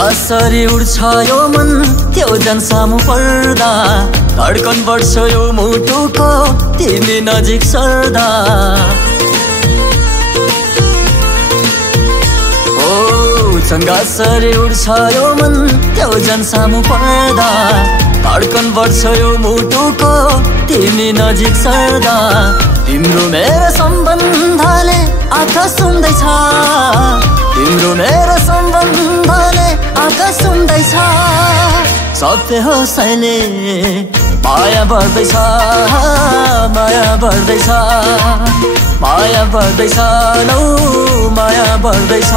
सँगसरी उड्छ यो मन त्यो जन सामु पर्दा धड्कन बढ्छ यो मुटुको तिमी नजिक सर्दा सँगसरी उड्छ यो मन त्यो जन सामु पर्दा धड्कन बढ्छ यो मुटुको तिमी नजिक सर्दा तिम्रो मेरो सम्बन्धले आकाश सुन्दैछ तिम्रो मेरो सम्बन्धले आकाश सुन्दैछ सबै होसैले माया बढ्दैछ माया बढ्दैछ माया बढ्दैछ नौ माया बढ्दैछ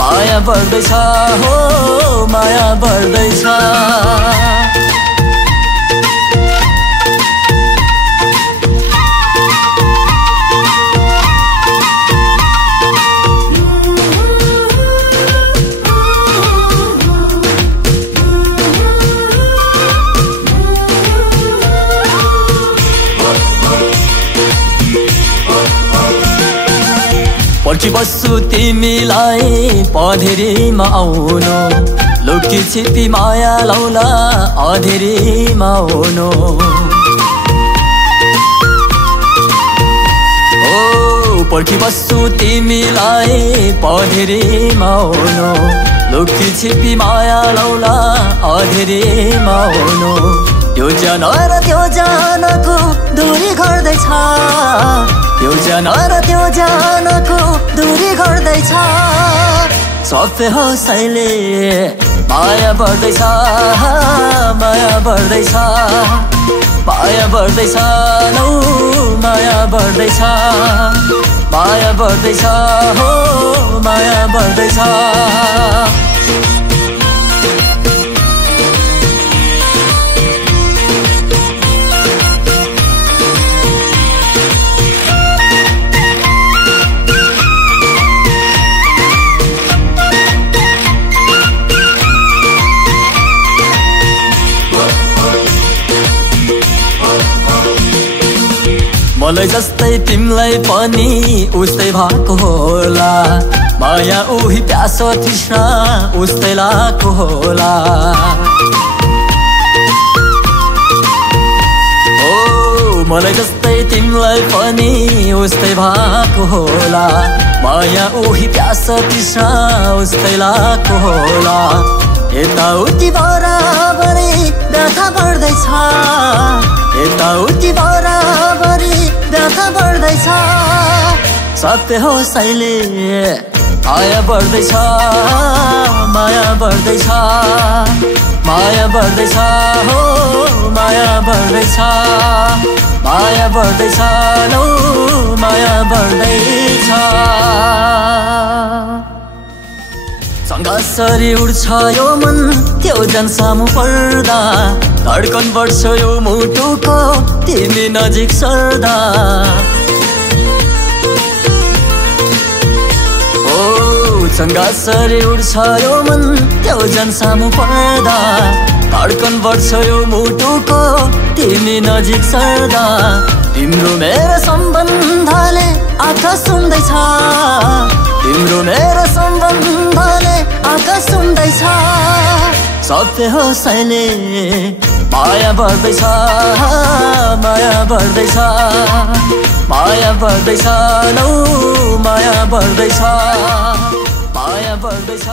माया बढ्दैछ हो माया बढ्दैछ पर्खी बस्छु तिमीलाई पधेरीमा आउनु लुकी छिपी माया लौला अधेरीमा आउनु पर्खी बस्छु तिमीलाई पधेरीमा आउनु लुकी छिपी माया लौला अधेरीमा आउनु त्यो जन र त्यो जनको दूरी गर्दैछ त्यो जन र त्यो जनको दूरी गर्दैछ सबै होसैले माया बढ्दैछ माया बढ्दैछ माया बढ्दैछ नौ माया बढ्दैछ माया बढ्दैछ हो माया बढ्दैछ मलाई जस्तै तिमीलाई पनि उस्तै भएको होला माया उही प्यास तृष्णा उस्तै लागेको होला मलाई जस्तै तिमीलाई पनि उस्तै भएको होला माया उही प्यास तृष्णा उस्तै लागेको होला यताउति बराबरी व्यथा बढ्दैछ यताउति बराबरी व्यथा बढ्दैछ सबै होसैले माया बढ्दैछ माया बढ्दैछ माया बढ्दैछ हो माया बढ्दैछ माया बढ्दैछ नौ माया बढ्दैछ सँगसरी उड्छ यो मन त्यो जन सामु पर्दा धड्कन बढ्छ यो मुटुको तिमी नजिक सर्दा सँगसरी उड्छ यो मन त्यो जन सामु पर्दा धड्कन बढ्छ यो मुटुको तिमी नजिक सर्दा तिम्रो मेरो सम्बन्धले आकाश सुन्दैछ तिम्रो मेरो सम्बन्धले आकाश सुन्दैछ सबै होसैले माया बढ्दैछ माया बढ्दैछ माया बढ्दैछ नौ माया बढ्दैछ माया बढ्दैछ